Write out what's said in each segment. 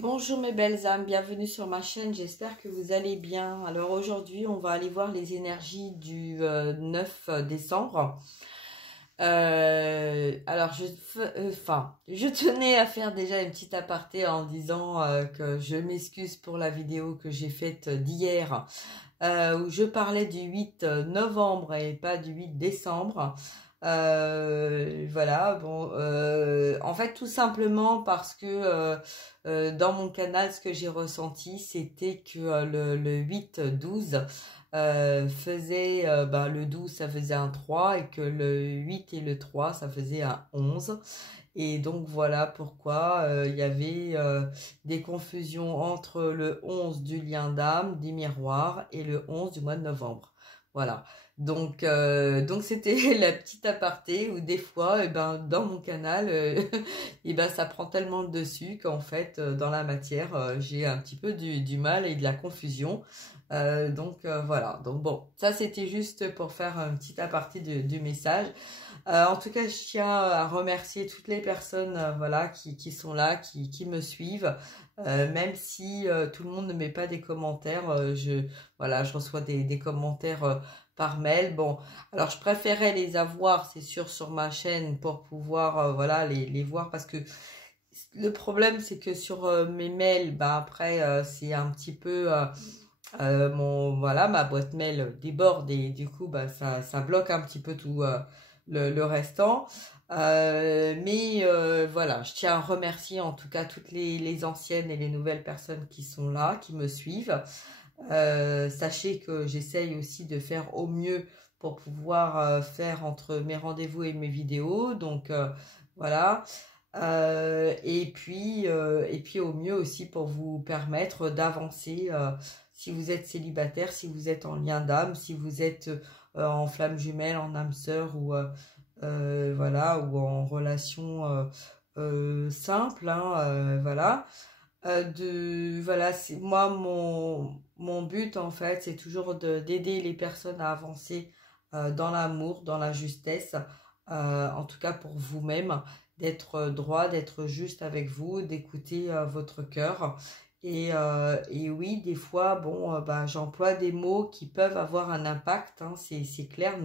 Bonjour mes belles âmes, bienvenue sur ma chaîne, j'espère que vous allez bien. Alors aujourd'hui, on va aller voir les énergies du 9 décembre. Je tenais à faire déjà une petite aparté en disant que je m'excuse pour la vidéo que j'ai faite d'hier, où je parlais du 8 novembre et pas du 8 décembre. Voilà, bon, en fait, tout simplement parce que dans mon canal, ce que j'ai ressenti, c'était que le 8-12 faisait, le 12, ça faisait un 3 et que le 8 et le 3, ça faisait un 11. Et donc voilà pourquoi il y avait des confusions entre le 11 du lien d'âme, du miroir, et le 11 du mois de novembre. Voilà. Donc c'était la petite aparté où des fois, dans mon canal, ça prend tellement le dessus qu'en fait, dans la matière, j'ai un petit peu du mal et de la confusion. Voilà. Donc bon, ça c'était juste pour faire un petit aparté du message. En tout cas, je tiens à remercier toutes les personnes voilà, qui sont là, qui me suivent. Même si tout le monde ne met pas des commentaires, je reçois des commentaires par mail. Bon, alors je préférais les avoir, c'est sûr, sur ma chaîne pour pouvoir les voir parce que le problème, c'est que sur mes mails, après, c'est un petit peu... ma boîte mail déborde et du coup ça bloque un petit peu tout le restant. Voilà, je tiens à remercier en tout cas toutes les anciennes et les nouvelles personnes qui sont là, qui me suivent. Sachez que j'essaye aussi de faire au mieux pour pouvoir faire entre mes rendez-vous et mes vidéos. Donc voilà. Et puis au mieux aussi pour vous permettre d'avancer si vous êtes célibataire, si vous êtes en lien d'âme, si vous êtes en flamme jumelle, en âme sœur ou ou en relation simple, hein, voilà. C'est moi mon but en fait, c'est toujours d'aider les personnes à avancer dans l'amour, dans la justesse, en tout cas pour vous-même, d'être droit, d'être juste avec vous, d'écouter votre cœur. Et oui, des fois, j'emploie des mots qui peuvent avoir un impact, hein, c'est clair.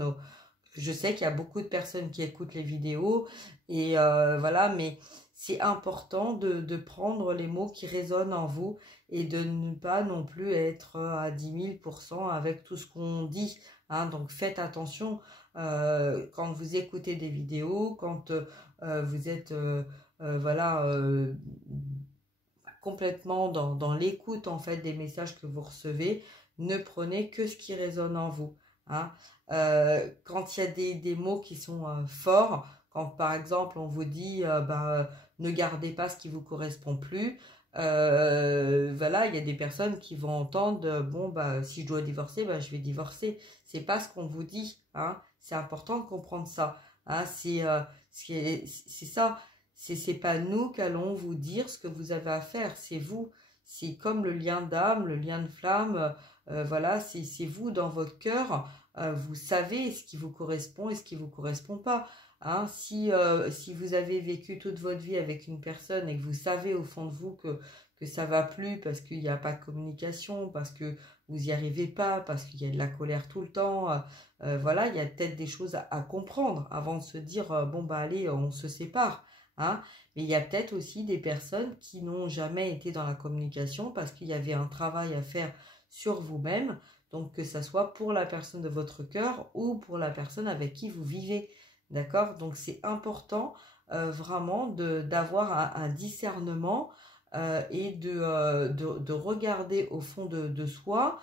Je sais qu'il y a beaucoup de personnes qui écoutent les vidéos, et mais c'est important de prendre les mots qui résonnent en vous et de ne pas non plus être à 10 000% avec tout ce qu'on dit, hein. Donc faites attention quand vous écoutez des vidéos, quand vous êtes complètement dans l'écoute en fait des messages que vous recevez. Ne prenez que ce qui résonne en vous, hein. Quand il y a des mots qui sont forts, quand par exemple on vous dit ne gardez pas ce qui vous correspond plus, il y a des personnes qui vont entendre si je dois divorcer, je vais divorcer. C'est pas ce qu'on vous dit, hein. C'est important de comprendre ça, hein. C'est ça. C'est pas nous qu'allons vous dire ce que vous avez à faire, c'est vous. C'est comme le lien d'âme, le lien de flamme, c'est vous dans votre cœur. Vous savez ce qui vous correspond et ce qui vous correspond pas, hein. Si vous avez vécu toute votre vie avec une personne et que vous savez au fond de vous que ça va plus parce qu'il n'y a pas de communication, parce que vous n'y arrivez pas, parce qu'il y a de la colère tout le temps, il y a peut-être des choses à comprendre avant de se dire allez, on se sépare, hein. Mais il y a peut-être aussi des personnes qui n'ont jamais été dans la communication parce qu'il y avait un travail à faire sur vous-même. Donc que ça soit pour la personne de votre cœur ou pour la personne avec qui vous vivez, d'accord? Donc c'est important vraiment d'avoir un discernement et de regarder au fond de soi,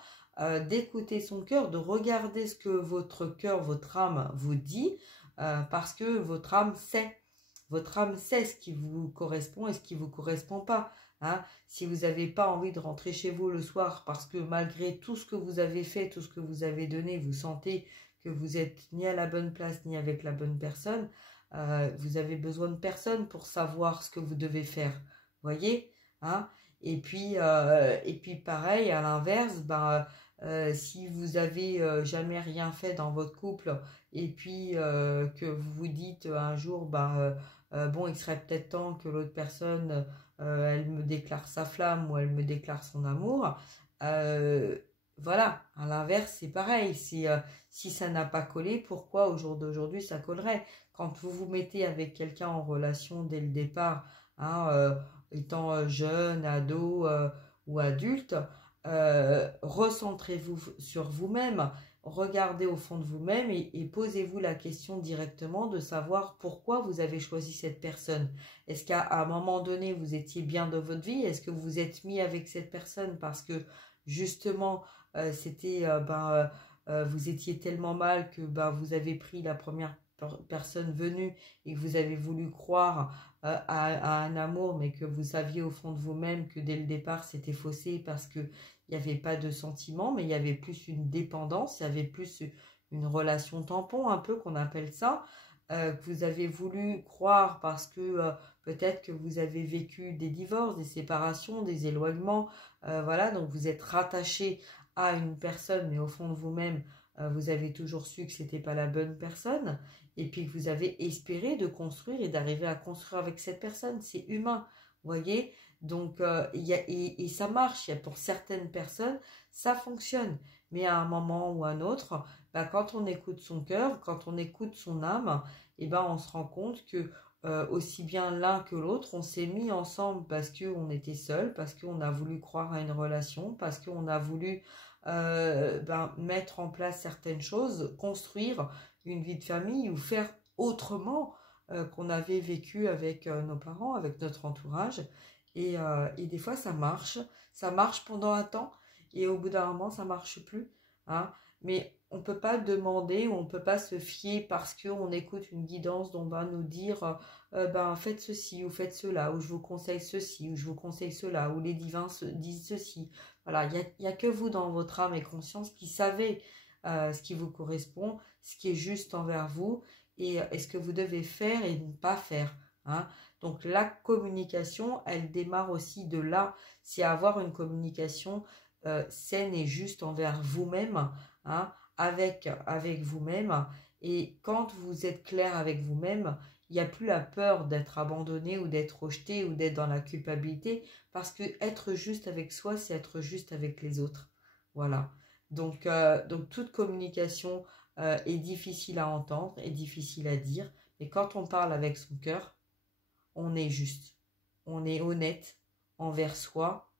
d'écouter son cœur, de regarder ce que votre cœur, votre âme vous dit, parce que votre âme sait. Votre âme sait ce qui vous correspond et ce qui ne vous correspond pas, hein. Si vous n'avez pas envie de rentrer chez vous le soir parce que malgré tout ce que vous avez fait, tout ce que vous avez donné, vous sentez que vous n'êtes ni à la bonne place ni avec la bonne personne, vous avez besoin de personne pour savoir ce que vous devez faire, voyez, hein. Et puis pareil, à l'inverse, si vous avez jamais rien fait dans votre couple et puis que vous vous dites un jour, il serait peut-être temps que l'autre personne elle me déclare sa flamme ou elle me déclare son amour. Voilà, à l'inverse, c'est pareil. Si ça n'a pas collé, pourquoi au jour d'aujourd'hui ça collerait? Quand vous vous mettez avec quelqu'un en relation dès le départ, hein, étant jeune, ado ou adulte, recentrez-vous sur vous-même, regardez au fond de vous-même et posez-vous la question directement de savoir pourquoi vous avez choisi cette personne. Est-ce qu'à un moment donné, vous étiez bien dans votre vie? Est-ce que vous vous êtes mis avec cette personne parce que justement, vous étiez tellement mal que vous avez pris la première personne venue et que vous avez voulu croire à un amour, mais que vous saviez au fond de vous-même que dès le départ c'était faussé parce que il n'y avait pas de sentiment, mais il y avait plus une dépendance, il y avait plus une relation tampon, un peu qu'on appelle ça, que vous avez voulu croire parce que peut-être que vous avez vécu des divorces, des séparations, des éloignements, voilà, donc vous êtes rattaché à une personne, mais au fond de vous-même, vous avez toujours su que c'était pas la bonne personne, et puis que vous avez espéré de construire et d'arriver à construire avec cette personne. C'est humain, vous voyez. Donc, et ça marche. Pour certaines personnes, ça fonctionne. Mais à un moment ou à un autre, quand on écoute son cœur, quand on écoute son âme, on se rend compte que aussi bien l'un que l'autre, on s'est mis ensemble parce qu'on était seul, parce qu'on a voulu croire à une relation, parce qu'on a voulu mettre en place certaines choses, construire une vie de famille ou faire autrement qu'on avait vécu avec nos parents, avec notre entourage. Et des fois, ça marche pendant un temps et au bout d'un moment, ça marche plus. Hein. Mais on ne peut pas demander ou on ne peut pas se fier parce qu'on écoute une guidance dont on va nous dire faites ceci ou faites cela, ou je vous conseille ceci ou je vous conseille cela, ou les divins disent ceci. Voilà, il n'y a que vous dans votre âme et conscience qui savez ce qui vous correspond, ce qui est juste envers vous et ce que vous devez faire et ne pas faire. Hein. Donc la communication, elle démarre aussi de là, c'est avoir une communication saine et juste envers vous-même, hein, avec vous-même. Et quand vous êtes clair avec vous-même, il n'y a plus la peur d'être abandonné ou d'être rejeté ou d'être dans la culpabilité, parce que être juste avec soi, c'est être juste avec les autres. Voilà. Donc toute communication est difficile à entendre, est difficile à dire, mais quand on parle avec son cœur, on est juste, on est honnête envers soi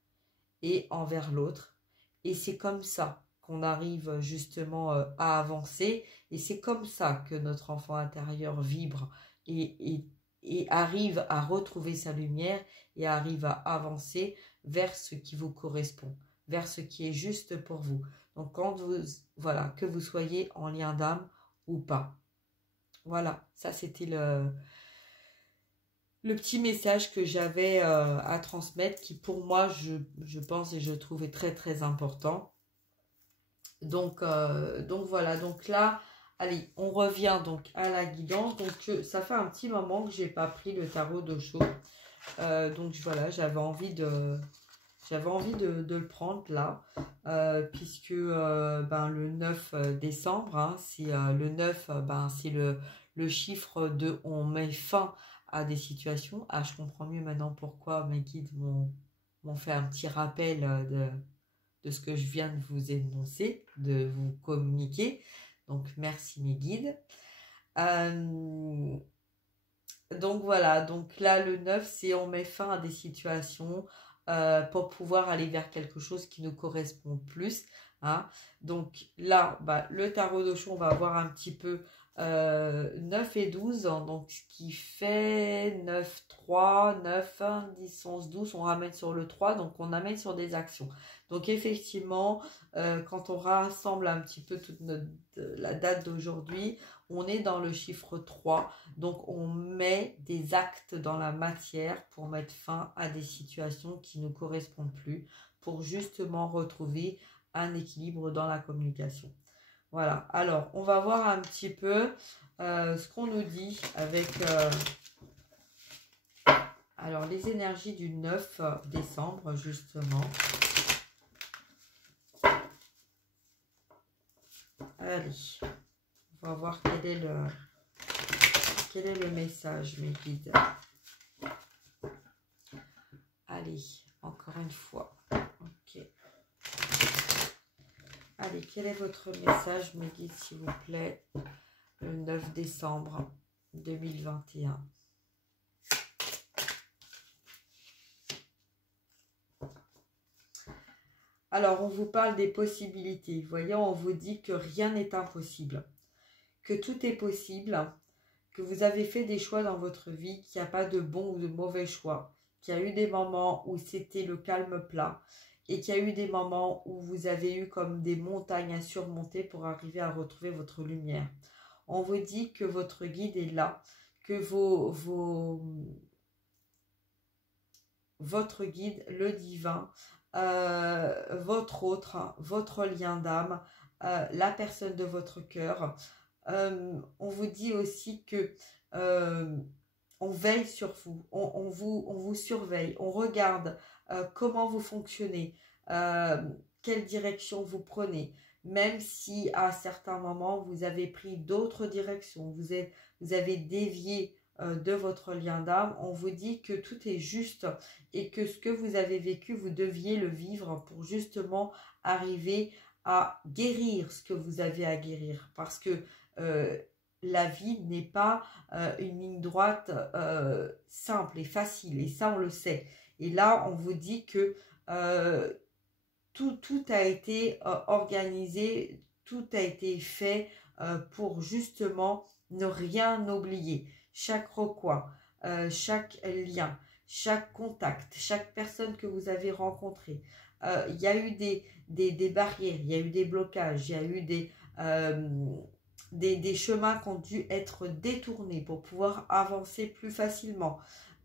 et envers l'autre. Et c'est comme ça qu'on arrive justement à avancer. Et c'est comme ça que notre enfant intérieur vibre et arrive à retrouver sa lumière et arrive à avancer vers ce qui vous correspond, vers ce qui est juste pour vous. Donc que vous soyez en lien d'âme ou pas. Voilà, ça c'était le petit message que j'avais à transmettre qui pour moi je pense et je trouvais très très important. Donc voilà, donc là allez, on revient donc à la guidance. Donc ça fait un petit moment que j'ai pas pris le tarot d'Osho, donc voilà, j'avais envie de le prendre là, puisque le 9 décembre, hein, c'est le 9, c'est le chiffre de on met fin à des situations. Ah, je comprends mieux maintenant pourquoi mes guides m'ont fait un petit rappel de ce que je viens de vous énoncer, de vous communiquer. Donc, merci mes guides. Donc voilà, donc là le 9, c'est on met fin à des situations pour pouvoir aller vers quelque chose qui nous correspond plus. Hein. Donc là, le tarot d'Osho, on va voir un petit peu 9 et 12, hein, donc ce qui fait 9, 3, 9, 10, 11, 12, on ramène sur le 3, donc on amène sur des actions. Donc effectivement, quand on rassemble un petit peu toute la date d'aujourd'hui, on est dans le chiffre 3, donc on met des actes dans la matière pour mettre fin à des situations qui ne correspondent plus, pour justement retrouver un équilibre dans la communication. Voilà, alors on va voir un petit peu ce qu'on nous dit avec alors les énergies du 9 décembre justement. Allez, on va voir quel est le message, mes guides. Allez, encore une fois. Ok. Allez, quel est votre message, mes guides, s'il vous plaît, le 9 décembre 2021. Alors, on vous parle des possibilités. Vous voyez, on vous dit que rien n'est impossible, que tout est possible, que vous avez fait des choix dans votre vie, qu'il n'y a pas de bon ou de mauvais choix, qu'il y a eu des moments où c'était le calme plat et qu'il y a eu des moments où vous avez eu comme des montagnes à surmonter pour arriver à retrouver votre lumière. On vous dit que votre guide est là, que votre guide, le divin, votre autre, votre lien d'âme, la personne de votre cœur. On vous dit aussi que on veille sur vous, on vous surveille, on regarde comment vous fonctionnez, quelle direction vous prenez, même si à certains moments vous avez pris d'autres directions, vous avez dévié de votre lien d'âme. On vous dit que tout est juste et que ce que vous avez vécu, vous deviez le vivre pour justement arriver à guérir ce que vous avez à guérir, parce que la vie n'est pas une ligne droite simple et facile, et ça on le sait. Et là on vous dit que tout a été organisé, tout a été fait pour justement ne rien oublier. Chaque recoin, chaque lien, chaque contact, chaque personne que vous avez rencontrée. Il y a eu des barrières, il y a eu des blocages, il y a eu des chemins qui ont dû être détournés pour pouvoir avancer plus facilement.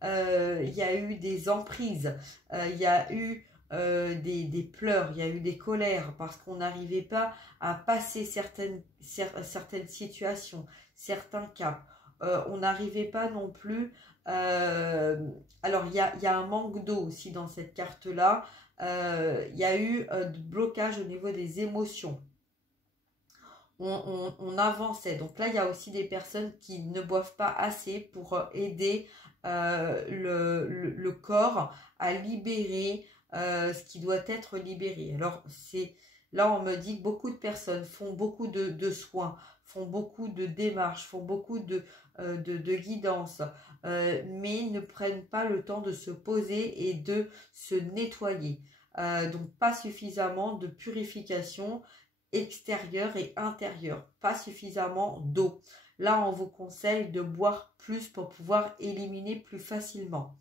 Il y a eu des emprises, il y a eu des pleurs, il y a eu des colères parce qu'on n'arrivait pas à passer certaines situations, certains caps. On n'arrivait pas non plus. Alors, il y a un manque d'eau aussi dans cette carte-là. Il y a eu de blocage au niveau des émotions. On avançait. Donc là, il y a aussi des personnes qui ne boivent pas assez pour aider le corps à libérer ce qui doit être libéré. Alors, là, on me dit que beaucoup de personnes font beaucoup de soins, font beaucoup de démarches, font beaucoup de guidance, mais ne prennent pas le temps de se poser et de se nettoyer. Donc, pas suffisamment de purification extérieure et intérieure, pas suffisamment d'eau. Là, on vous conseille de boire plus pour pouvoir éliminer plus facilement.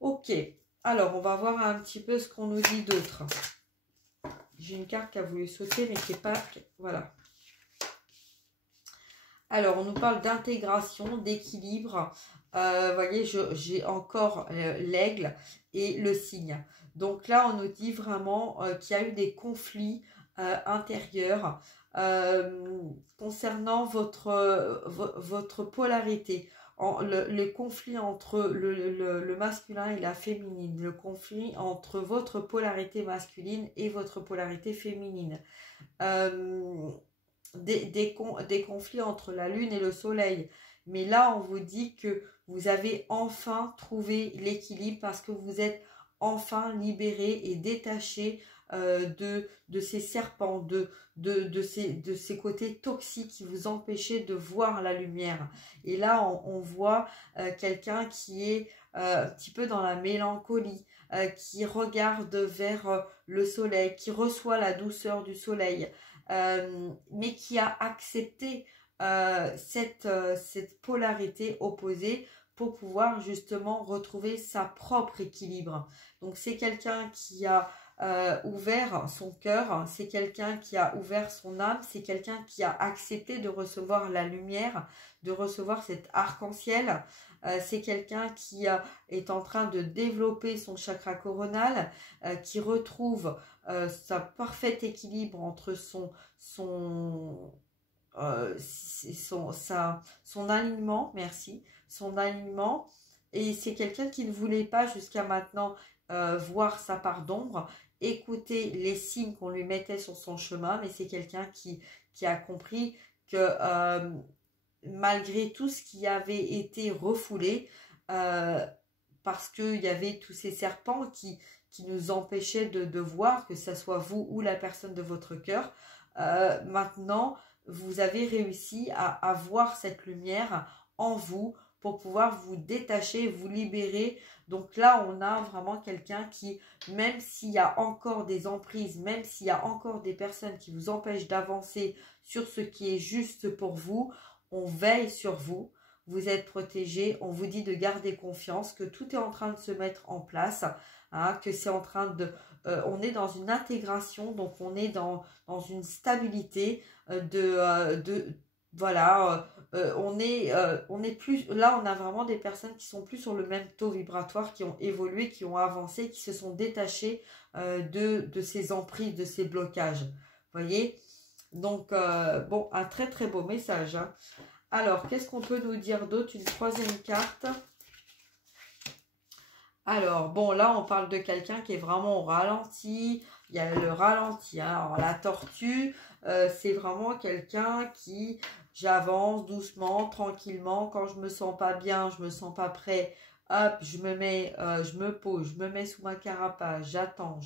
Ok, alors on va voir un petit peu ce qu'on nous dit d'autre. J'ai une carte qui a voulu sauter, mais qui n'est pas... Voilà. Alors, on nous parle d'intégration, d'équilibre. Vous voyez, j'ai encore l'aigle et le cygne. Donc là, on nous dit vraiment qu'il y a eu des conflits intérieurs concernant votre polarité. Le conflit entre le masculin et la féminine, le conflit entre votre polarité masculine et votre polarité féminine. Des conflits entre la lune et le soleil. Mais là, on vous dit que vous avez enfin trouvé l'équilibre parce que vous êtes enfin libéré et détaché de ces serpents, de ces côtés toxiques qui vous empêchaient de voir la lumière. Et là, on voit quelqu'un qui est un petit peu dans la mélancolie, qui regarde vers le soleil, qui reçoit la douceur du soleil, mais qui a accepté cette polarité opposée pour pouvoir justement retrouver sa propre équilibre. Donc c'est quelqu'un qui a ouvert son cœur, c'est quelqu'un qui a ouvert son âme, c'est quelqu'un qui a accepté de recevoir la lumière, de recevoir cet arc-en-ciel. C'est quelqu'un qui est en train de développer son chakra coronal, qui retrouve sa parfait équilibre entre son alignement, merci, son alignement. Et c'est quelqu'un qui ne voulait pas jusqu'à maintenant voir sa part d'ombre, écouter les signes qu'on lui mettait sur son chemin, mais c'est quelqu'un qui a compris que malgré tout ce qui avait été refoulé, parce qu'il y avait tous ces serpents qui nous empêchaient de voir, que ce soit vous ou la personne de votre cœur. Maintenant, vous avez réussi à voir cette lumière en vous pour pouvoir vous détacher, vous libérer. Donc là, on a vraiment quelqu'un qui, même s'il y a encore des emprises, même s'il y a encore des personnes qui vous empêchent d'avancer sur ce qui est juste pour vous, on veille sur vous. Vous êtes protégé, on vous dit de garder confiance, que tout est en train de se mettre en place, hein, que c'est en train de... on est dans une intégration, donc on est dans une stabilité voilà, on est plus... Là, on a vraiment des personnes qui sont plus sur le même taux vibratoire, qui ont évolué, qui ont avancé, qui se sont détachées de ces emprises, de ces blocages. Vous voyez? Donc, bon, un très très beau message, hein. Alors, qu'est-ce qu'on peut nous dire d'autre? Une troisième carte. Alors, bon, là, on parle de quelqu'un qui est vraiment au ralenti. Il y a le ralenti, hein. Alors, la tortue, c'est vraiment quelqu'un qui... J'avance doucement, tranquillement. Quand je me sens pas bien, je me sens pas prêt. Hop, je me pose, je me mets sous ma carapace. J'attends,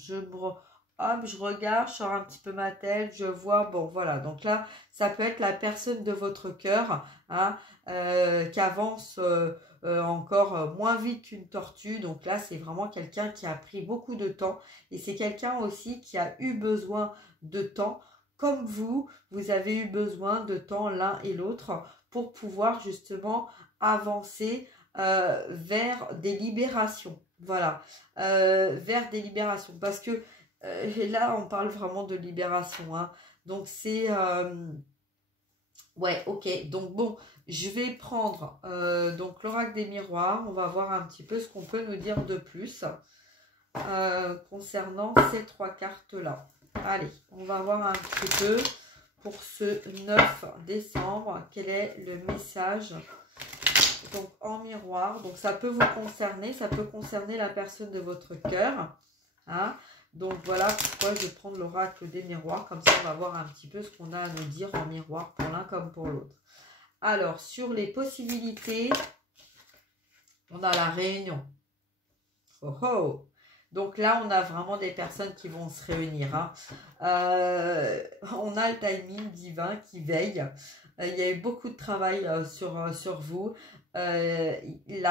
hop, je regarde, je sors un petit peu ma tête, je vois. Bon, voilà. Donc là, ça peut être la personne de votre cœur, hein, qui avance encore moins vite qu'une tortue. Donc là, c'est vraiment quelqu'un qui a pris beaucoup de temps. Et c'est quelqu'un aussi qui a eu besoin de temps. Comme vous avez eu besoin de temps l'un et l'autre pour pouvoir justement avancer vers des libérations. Voilà, vers des libérations. Parce que là, on parle vraiment de libération, hein. Donc, c'est... ouais, ok. Donc, bon, je vais prendre donc l'oracle des miroirs. On va voir un petit peu ce qu'on peut nous dire de plus concernant ces trois cartes-là. Allez, on va voir un petit peu pour ce 9 décembre, quel est le message donc en miroir. Donc ça peut vous concerner, ça peut concerner la personne de votre cœur, hein. Donc voilà pourquoi je vais prendre l'oracle des miroirs, comme ça on va voir un petit peu ce qu'on a à nous dire en miroir pour l'un comme pour l'autre. Alors sur les possibilités, on a la réunion. Oh oh! Donc là, on a vraiment des personnes qui vont se réunir, hein. On a le timing divin qui veille. Il y a eu beaucoup de travail sur vous. Là,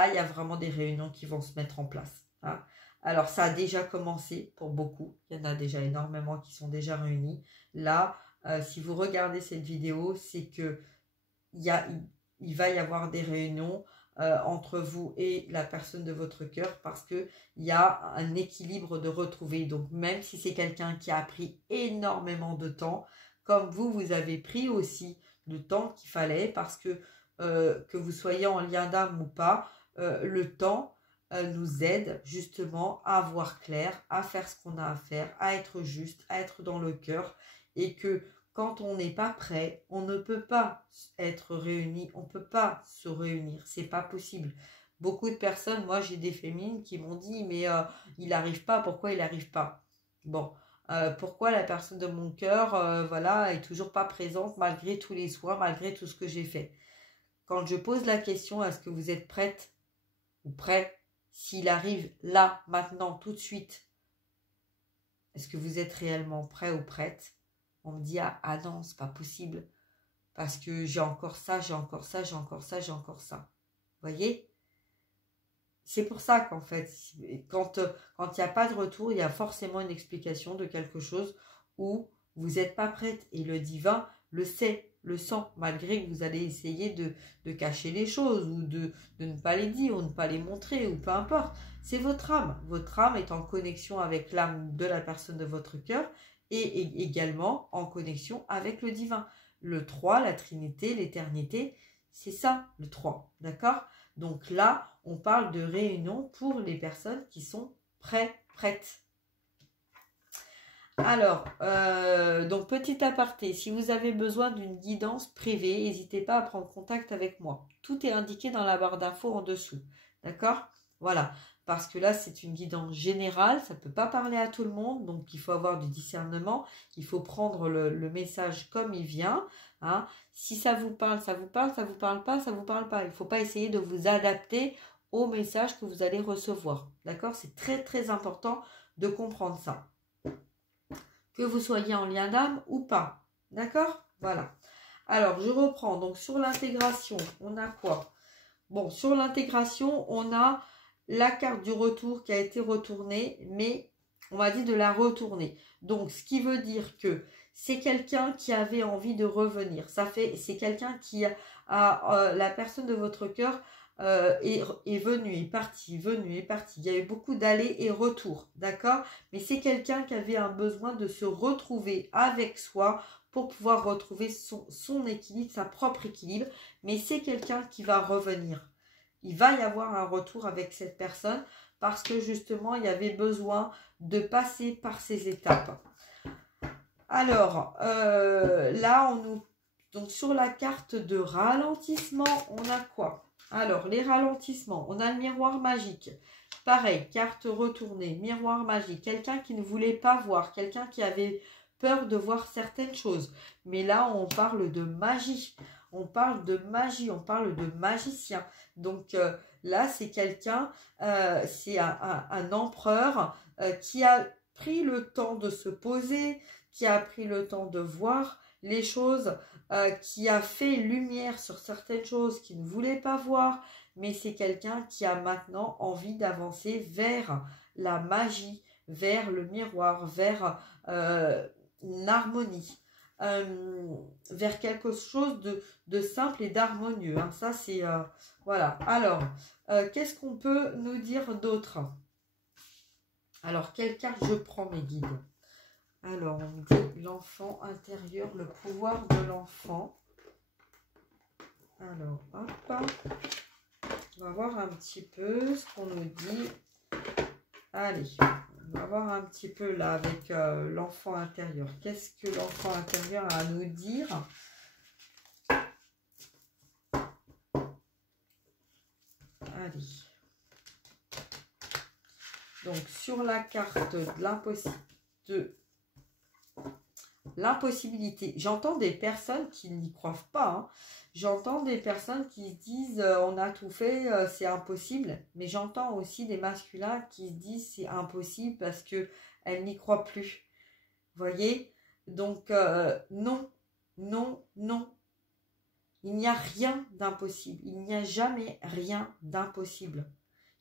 il y a vraiment des réunions qui vont se mettre en place, hein. Alors, ça a déjà commencé pour beaucoup. Il y en a déjà énormément qui sont déjà réunis. Là, si vous regardez cette vidéo, c'est que il va y avoir des réunions entre vous et la personne de votre cœur, parce que il y a un équilibre de retrouver. Donc même si c'est quelqu'un qui a pris énormément de temps, comme vous avez pris aussi le temps qu'il fallait, parce que vous soyez en lien d'âme ou pas, le temps nous aide justement à voir clair, à faire ce qu'on a à faire, à être juste, à être dans le cœur, et que quand on n'est pas prêt, on ne peut pas être réunis, on ne peut pas se réunir, c'est pas possible. Beaucoup de personnes, moi j'ai des féminines qui m'ont dit, mais il n'arrive pas, pourquoi il n'arrive pas? Bon, pourquoi la personne de mon cœur, voilà, est toujours pas présente malgré tous les soins, malgré tout ce que j'ai fait? Quand je pose la question, est-ce que vous êtes prête ou prêt? S'il arrive là, maintenant, tout de suite, est-ce que vous êtes réellement prêt ou prête? On me dit, ah non, c'est pas possible, parce que j'ai encore ça, j'ai encore ça, j'ai encore ça, j'ai encore ça. Vous voyez? C'est pour ça qu'en fait, quand il n'y a pas de retour, il y a forcément une explication de quelque chose où vous n'êtes pas prête. Et le divin le sait, le sent, malgré que vous allez essayer de cacher les choses, ou de ne pas les dire, ou ne pas les montrer, ou peu importe. C'est votre âme. Votre âme est en connexion avec l'âme de la personne de votre cœur, et également en connexion avec le divin. Le 3, la Trinité, l'éternité, c'est ça, le 3, d'accord? Donc là, on parle de réunion pour les personnes qui sont prêtes. Alors, donc petit aparté, si vous avez besoin d'une guidance privée, n'hésitez pas à prendre contact avec moi. Tout est indiqué dans la barre d'infos en dessous, d'accord? Voilà, parce que là, c'est une guidance générale, ça ne peut pas parler à tout le monde, donc il faut avoir du discernement, il faut prendre le message comme il vient, hein. Si ça vous parle, ça vous parle, ça vous parle pas, ça vous parle pas. Il ne faut pas essayer de vous adapter au message que vous allez recevoir. D'accord? C'est très très important de comprendre ça. Que vous soyez en lien d'âme ou pas. D'accord? Voilà. Alors, je reprends. Donc, sur l'intégration, on a quoi? Bon, sur l'intégration, on a la carte du retour qui a été retournée, mais on m'a dit de la retourner. Donc, ce qui veut dire que c'est quelqu'un qui avait envie de revenir. C'est quelqu'un qui la personne de votre cœur est venue, est partie, venue, est partie. Il y a eu beaucoup d'allers et retours, d'accord? Mais c'est quelqu'un qui avait un besoin de se retrouver avec soi pour pouvoir retrouver son équilibre, sa propre équilibre. Mais c'est quelqu'un qui va revenir. Il va y avoir un retour avec cette personne parce que justement, il y avait besoin de passer par ces étapes. Alors, là, donc sur la carte de ralentissement, on a quoi? Alors, les ralentissements, on a le miroir magique. Pareil, carte retournée, miroir magique. Quelqu'un qui ne voulait pas voir, quelqu'un qui avait peur de voir certaines choses. Mais là, on parle de magie. On parle de magie, on parle de magicien. Donc là, c'est quelqu'un, c'est un empereur qui a pris le temps de se poser, qui a pris le temps de voir les choses, qui a fait lumière sur certaines choses qu'il ne voulait pas voir, mais c'est quelqu'un qui a maintenant envie d'avancer vers la magie, vers le miroir, vers une harmonie, vers quelque chose de simple et d'harmonieux. Hein. Ça, c'est... voilà. Alors, qu'est-ce qu'on peut nous dire d'autre? Alors, quelle carte je prends, mes guides? Alors, on me dit l'enfant intérieur, le pouvoir de l'enfant. Alors, hop. On va voir un petit peu ce qu'on nous dit. Allez, on va voir un petit peu là avec l'enfant intérieur. Qu'est-ce que l'enfant intérieur a à nous dire? Allez. Donc, sur la carte de l'impossibilité, j'entends des personnes qui n'y croient pas. Hein. J'entends des personnes qui se disent on a tout fait, c'est impossible. Mais j'entends aussi des masculins qui se disent c'est impossible parce qu'elles n'y croient plus. Vous voyez? Donc, non, non, non. Il n'y a rien d'impossible. Il n'y a jamais rien d'impossible.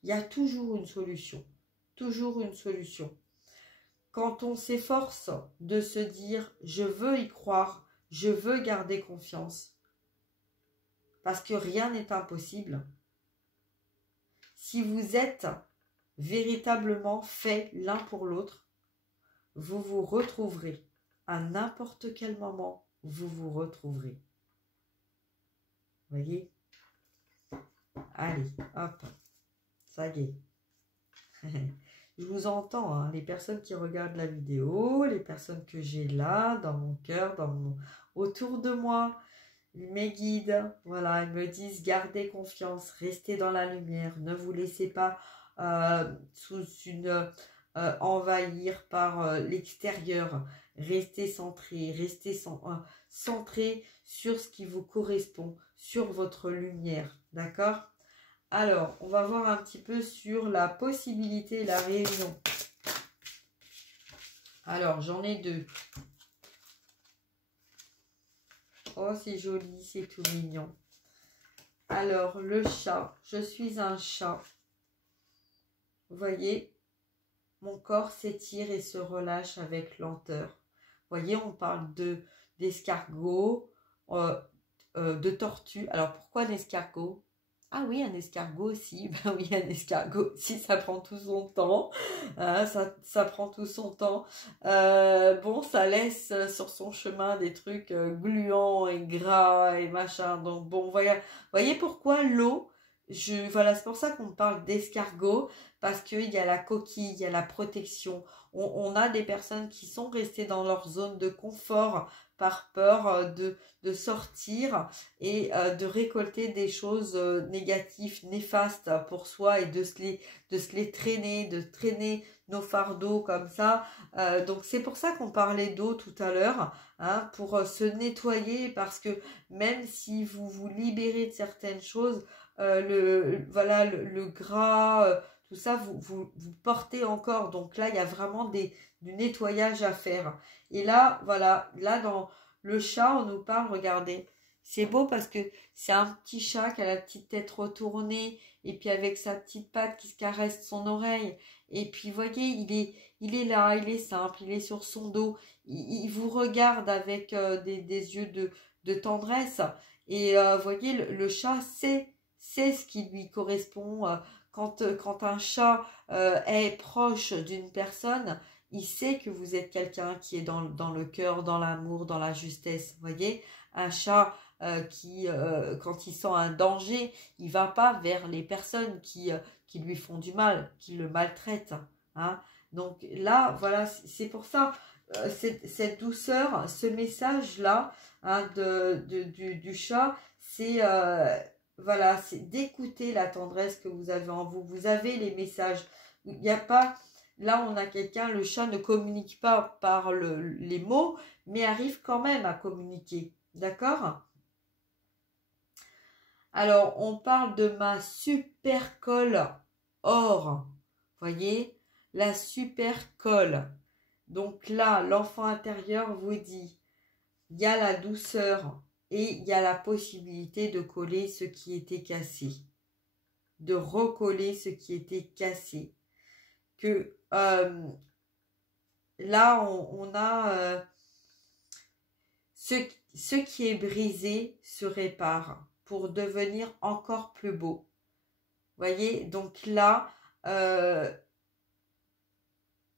Il y a toujours une solution. Toujours une solution. Quand on s'efforce de se dire « je veux y croire, je veux garder confiance », parce que rien n'est impossible. Si vous êtes véritablement fait l'un pour l'autre, vous vous retrouverez. À n'importe quel moment, vous vous retrouverez. Vous voyez? Allez, hop, ça y est. Je vous entends, hein, les personnes qui regardent la vidéo, les personnes que j'ai là, dans mon cœur, autour de moi, mes guides, voilà, ils me disent gardez confiance, restez dans la lumière, ne vous laissez pas envahir par l'extérieur, restez centré, centré sur ce qui vous correspond, sur votre lumière, d'accord ? Alors, on va voir un petit peu sur la possibilité et la réunion. Alors, j'en ai deux. Oh, c'est joli, c'est tout mignon. Alors, le chat. Je suis un chat. Vous voyez, mon corps s'étire et se relâche avec lenteur. Vous voyez, on parle d'escargot, de tortue. Alors, pourquoi l'escargot ? Ah oui, un escargot aussi. Ben oui, un escargot aussi, ça prend tout son temps. Hein, ça prend tout son temps. Bon, ça laisse sur son chemin des trucs gluants et gras et machin. Donc bon, voyez pourquoi l'eau, voilà, c'est pour ça qu'on parle d'escargot, parce qu'il y a la coquille, il y a la protection. On a des personnes qui sont restées dans leur zone de confort par peur de sortir et de récolter des choses négatives, néfastes pour soi et de se les traîner, de traîner nos fardeaux comme ça. Donc c'est pour ça qu'on parlait d'eau tout à l'heure, hein, pour se nettoyer, parce que même si vous vous libérez de certaines choses, voilà, le gras, tout ça, vous portez encore. Donc là, il y a vraiment du nettoyage à faire. Et là, voilà, là, dans le chat, on nous parle, regardez. C'est beau parce que c'est un petit chat qui a la petite tête retournée et puis avec sa petite patte qui se caresse son oreille. Et puis, vous voyez, il est là, il est simple, il est sur son dos. Il vous regarde avec des yeux de tendresse. Et vous voyez, le chat c'est ce qui lui correspond. Quand un chat est proche d'une personne, il sait que vous êtes quelqu'un qui est dans le cœur, dans l'amour, dans la justesse. Vous voyez, un chat quand il sent un danger, il va pas vers les personnes qui lui font du mal, qui le maltraitent. Hein. Donc là, voilà, c'est pour ça, cette douceur, ce message-là hein, du chat, c'est voilà, c'est d'écouter la tendresse que vous avez en vous. Vous avez les messages. Il n'y a pas... Là, on a quelqu'un, le chat ne communique pas par les mots, mais arrive quand même à communiquer. D'accord ? Alors, on parle de ma super colle or. Voyez, la super colle. Donc là, l'enfant intérieur vous dit, il y a la douceur et il y a la possibilité de coller ce qui était cassé. De recoller ce qui était cassé. Que là, on a ce qui est brisé se répare pour devenir encore plus beau. Voyez, donc là,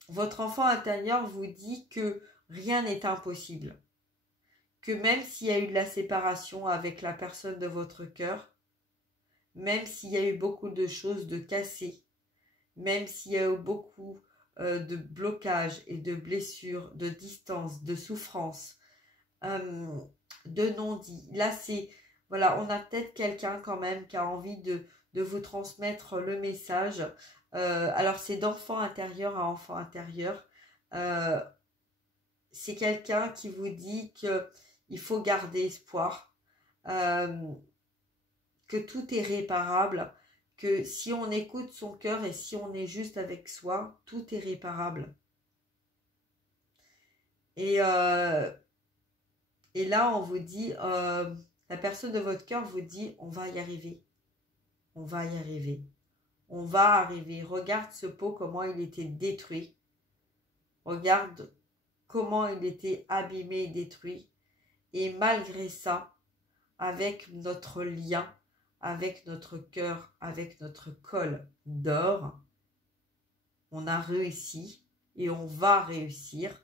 votre enfant intérieur vous dit que rien n'est impossible. Que même s'il y a eu de la séparation avec la personne de votre cœur, même s'il y a eu beaucoup de choses de cassées, même s'il y a eu beaucoup de blocages et de blessures, de distance, de souffrance, de non-dit. Là, c'est, voilà, on a peut-être quelqu'un quand même qui a envie de vous transmettre le message. Alors, c'est d'enfant intérieur à enfant intérieur. C'est quelqu'un qui vous dit qu'il faut garder espoir, que tout est réparable, que si on écoute son cœur et si on est juste avec soi, tout est réparable. Et là, on vous dit, la personne de votre cœur vous dit, on va y arriver. On va y arriver. On va arriver. Regarde ce pot, comment il était détruit. Regarde comment il était abîmé et détruit. Et malgré ça, avec notre lien, avec notre cœur, avec notre colle d'or, on a réussi et on va réussir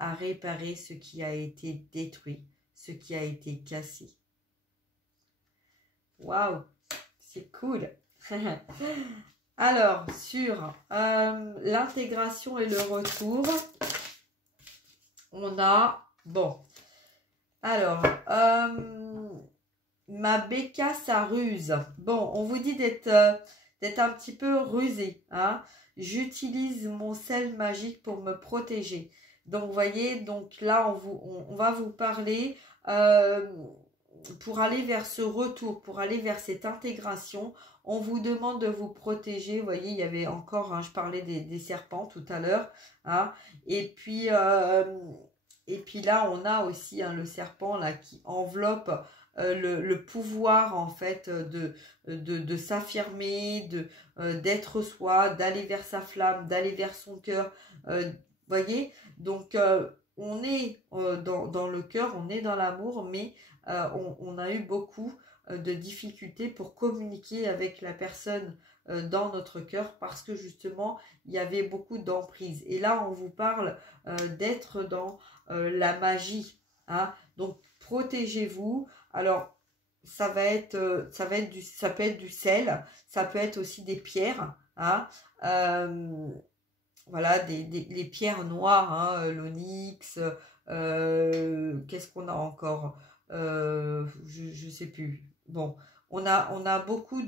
à réparer ce qui a été détruit, ce qui a été cassé. Waouh, c'est cool. Alors, sur l'intégration et le retour, on a, bon, alors, ma bécasse à ruse. Bon, on vous dit d'être un petit peu rusé. Hein. J'utilise mon sel magique pour me protéger. Donc, vous voyez, donc là, on va vous parler pour aller vers ce retour, pour aller vers cette intégration. On vous demande de vous protéger. Vous voyez, il y avait encore, hein, je parlais des serpents tout à l'heure. Hein, et puis là, on a aussi hein, le serpent là qui enveloppe le pouvoir en fait de s'affirmer, d'être soi, d'aller vers sa flamme, d'aller vers son cœur. Voyez, donc on est dans le cœur, on est dans l'amour, mais on a eu beaucoup de difficultés pour communiquer avec la personne dans notre cœur parce que justement il y avait beaucoup d'emprise. Et là on vous parle d'être dans la magie. Hein. Donc protégez-vous. Alors ça peut être du sel, ça peut être aussi des pierres. Hein. Voilà, les pierres noires, hein, l'onyx, qu'est-ce qu'on a encore je sais plus. Bon, on a beaucoup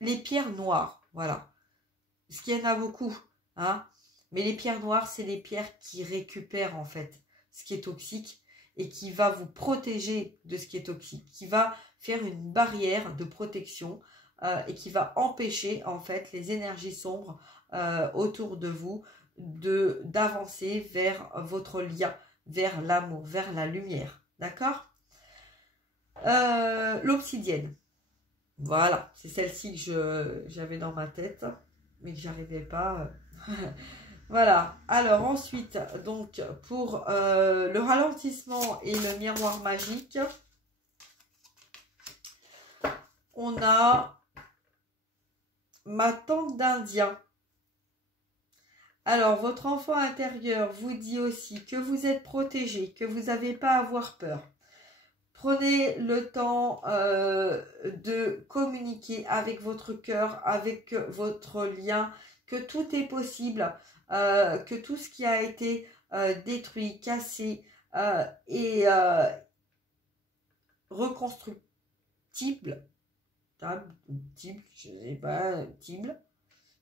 les pierres noires, voilà. Parce qu'il y en a beaucoup, hein. Mais les pierres noires, c'est les pierres qui récupèrent en fait ce qui est toxique et qui va vous protéger de ce qui est toxique, qui va faire une barrière de protection et qui va empêcher en fait les énergies sombres autour de vous d'avancer vers votre lien, vers l'amour, vers la lumière. D'accord? L'obsidienne. Voilà, c'est celle-ci que j'avais dans ma tête, mais que j'arrivais pas. Voilà. Alors ensuite, donc pour le ralentissement et le miroir magique, on a ma tante d'Indien. Alors, votre enfant intérieur vous dit aussi que vous êtes protégé, que vous n'avez pas à avoir peur. Prenez le temps de communiquer avec votre cœur, avec votre lien, que tout est possible, que tout ce qui a été détruit, cassé est reconstructible. Je sais pas,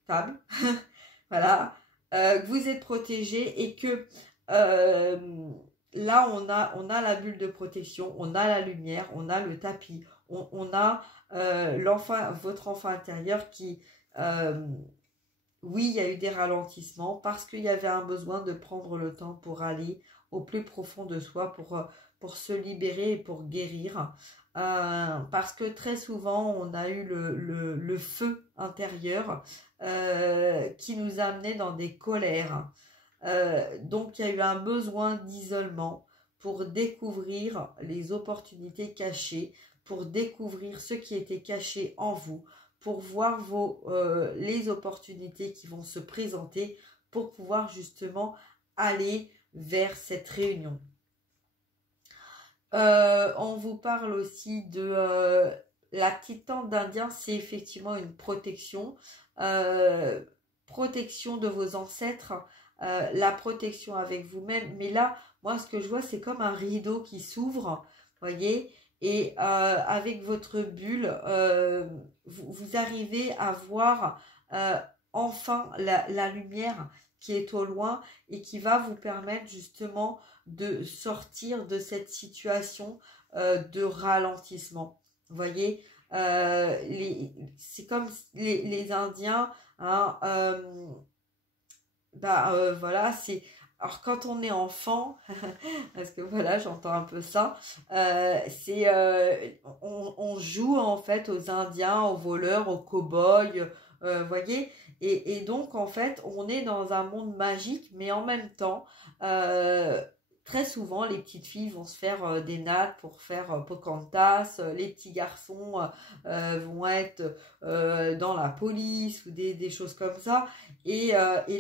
table. Voilà. Que vous êtes protégé et que là, on a la bulle de protection, on a la lumière, on a le tapis, on a votre enfant intérieur qui, oui, il y a eu des ralentissements parce qu'il y avait un besoin de prendre le temps pour aller au plus profond de soi, pour se libérer et pour guérir. Parce que très souvent, on a eu le feu intérieur qui nous a amenés dans des colères. Donc, il y a eu un besoin d'isolement pour découvrir les opportunités cachées, pour découvrir ce qui était caché en vous, pour voir les opportunités qui vont se présenter pour pouvoir justement aller vers cette réunion. On vous parle aussi de la petite tente d'Indien, c'est effectivement une protection, protection de vos ancêtres, la protection avec vous-même. Mais là, moi, ce que je vois, c'est comme un rideau qui s'ouvre, voyez, et avec votre bulle, vous arrivez à voir enfin la lumière qui est au loin et qui va vous permettre justement de sortir de cette situation de ralentissement. Vous voyez, c'est comme les Indiens, hein, voilà, c'est... Alors quand on est enfant, parce que voilà, j'entends un peu ça, on joue en fait aux Indiens, aux voleurs, aux cow-boys, voyez, et donc en fait, on est dans un monde magique, mais en même temps, très souvent, les petites filles vont se faire des nattes pour faire Pocahontas, les petits garçons vont être dans la police ou des choses comme ça. Et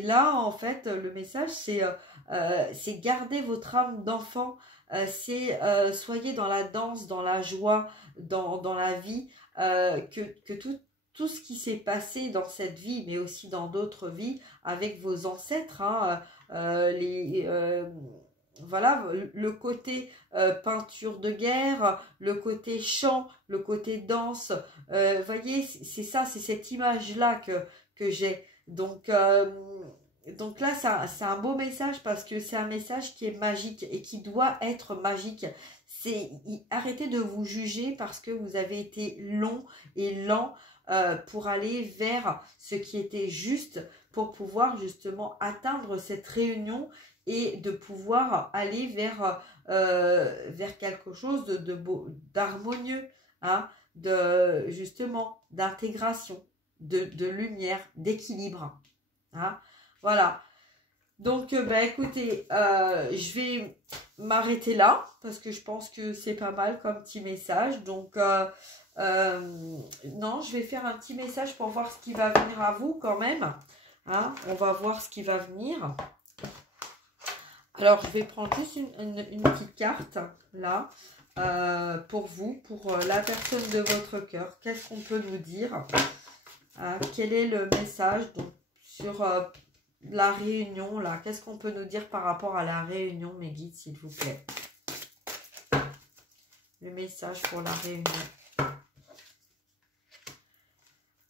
là, en fait, le message, c'est garder votre âme d'enfant, soyez dans la danse, dans la joie, dans la vie, que tout ce qui s'est passé dans cette vie, mais aussi dans d'autres vies, avec vos ancêtres, hein, voilà, le côté peinture de guerre, le côté chant, le côté danse, voyez, c'est ça, c'est cette image-là que j'ai. Donc là, c'est un beau message parce que c'est un message qui est magique et qui doit être magique. Arrêtez de vous juger parce que vous avez été long et lent pour aller vers ce qui était juste pour pouvoir justement atteindre cette réunion et de pouvoir aller vers quelque chose d'harmonieux, hein, justement d'intégration, de lumière, d'équilibre. Hein, voilà. Donc, écoutez, je vais m'arrêter là parce que je pense que c'est pas mal comme petit message. Donc, non, je vais faire un petit message pour voir ce qui va venir à vous quand même. Hein, on va voir ce qui va venir. Alors, je vais prendre juste une petite carte, là, pour vous, pour la personne de votre cœur. Qu'est-ce qu'on peut nous dire? Quel est le message donc, sur la réunion, là? Qu'est-ce qu'on peut nous dire par rapport à la réunion, mes guides, s'il vous plaît? Le message pour la réunion.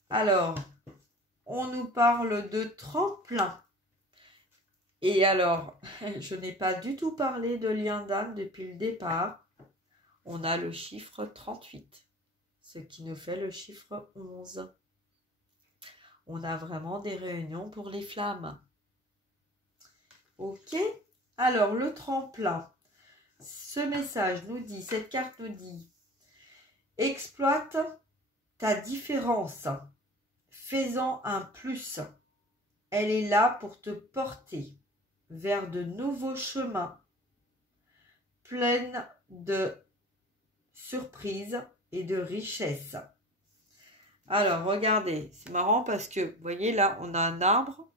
Alors, on nous parle de tremplin. Et alors, je n'ai pas du tout parlé de lien d'âme depuis le départ. On a le chiffre 38. ce qui nous fait le chiffre 11. On a vraiment des réunions pour les flammes. Ok. Alors, le tremplin. Ce message nous dit, cette carte nous dit, exploite ta différence. Fais-en un plus. Elle est là pour te porter vers de nouveaux chemins, pleins de surprises et de richesses. Alors, regardez, c'est marrant parce que, vous voyez, là, on a un arbre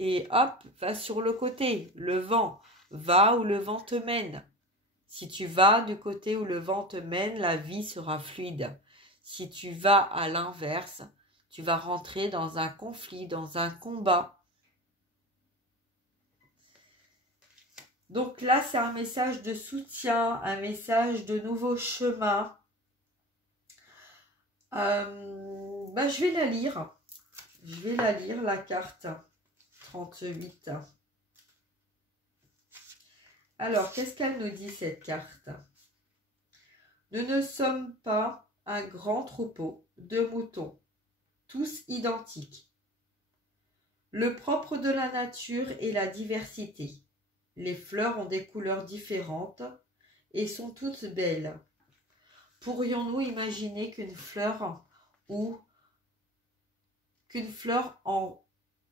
et hop, va sur le côté. Le vent va où le vent te mène. Si tu vas du côté où le vent te mène, la vie sera fluide. Si tu vas à l'inverse, tu vas rentrer dans un conflit, dans un combat. Donc là, c'est un message de soutien, un message de nouveau chemin. Je vais la lire. Je vais la lire, la carte 38. Alors, qu'est-ce qu'elle nous dit, cette carte? Nous ne sommes pas un grand troupeau de moutons, tous identiques. Le propre de la nature est la diversité. Les fleurs ont des couleurs différentes et sont toutes belles. Pourrions-nous imaginer qu'une fleur en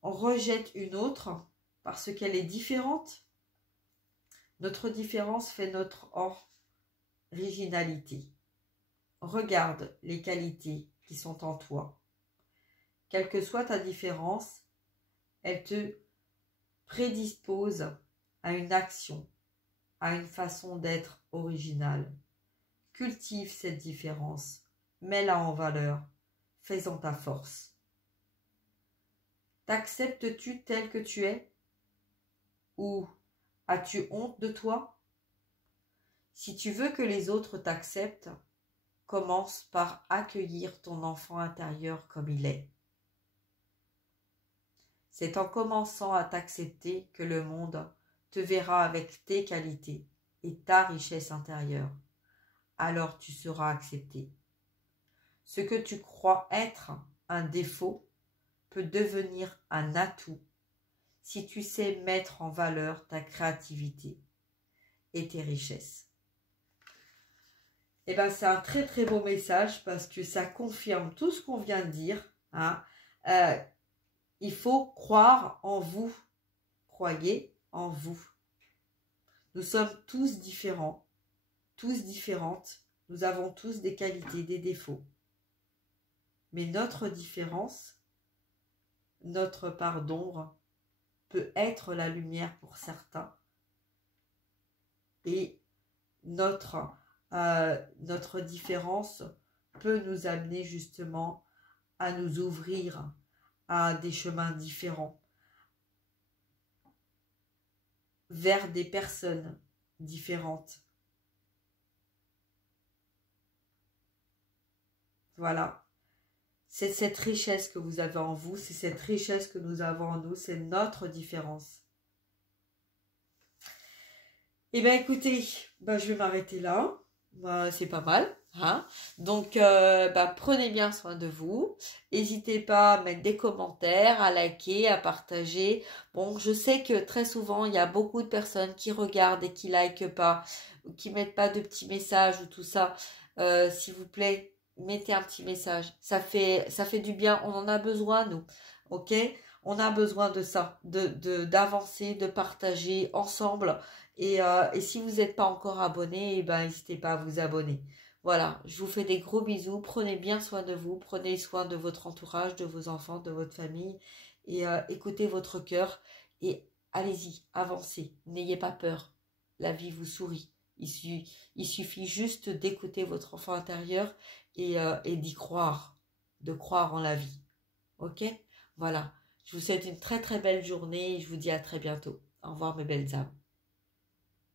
rejette une autre parce qu'elle est différente? Notre différence fait notre originalité. Regarde les qualités qui sont en toi. Quelle que soit ta différence, elle te prédispose à une action, à une façon d'être originale. Cultive cette différence, mets-la en valeur, fais-en ta force. T'acceptes-tu tel que tu es? Ou as-tu honte de toi? Si tu veux que les autres t'acceptent, commence par accueillir ton enfant intérieur comme il est. C'est en commençant à t'accepter que le monde te verra avec tes qualités et ta richesse intérieure. Alors tu seras accepté. Ce que tu crois être un défaut peut devenir un atout si tu sais mettre en valeur ta créativité et tes richesses. Et bien, c'est un très très beau message parce que ça confirme tout ce qu'on vient de dire. Hein. Il faut croire en vous. Croyez en vous. Nous sommes tous différents, tous différentes. Nous avons tous des qualités, des défauts. Mais notre différence, notre part d'ombre, peut être la lumière pour certains. Et notre différence peut nous amener justement à nous ouvrir à des chemins différents, vers des personnes différentes. Voilà. C'est cette richesse que vous avez en vous, c'est cette richesse que nous avons en nous, c'est notre différence. Eh bien écoutez, je vais m'arrêter là. C'est pas mal. Hein. Donc prenez bien soin de vous. N'hésitez pas à mettre des commentaires, à liker, à partager. Bon, je sais que très souvent, il y a beaucoup de personnes qui regardent et qui likent pas, qui mettent pas de petits messages ou tout ça. S'il vous plaît, mettez un petit message. Ça fait du bien. On en a besoin, nous. Ok? On a besoin de ça, d'avancer, de partager ensemble. Et si vous n'êtes pas encore abonné, n'hésitez pas à vous abonner. Voilà, je vous fais des gros bisous. Prenez bien soin de vous. Prenez soin de votre entourage, de vos enfants, de votre famille. Et écoutez votre cœur. Et allez-y, avancez. N'ayez pas peur. La vie vous sourit. Il suffit juste d'écouter votre enfant intérieur et d'y croire. De croire en la vie. Ok? Voilà. Je vous souhaite une très très belle journée et je vous dis à très bientôt. Au revoir mes belles âmes.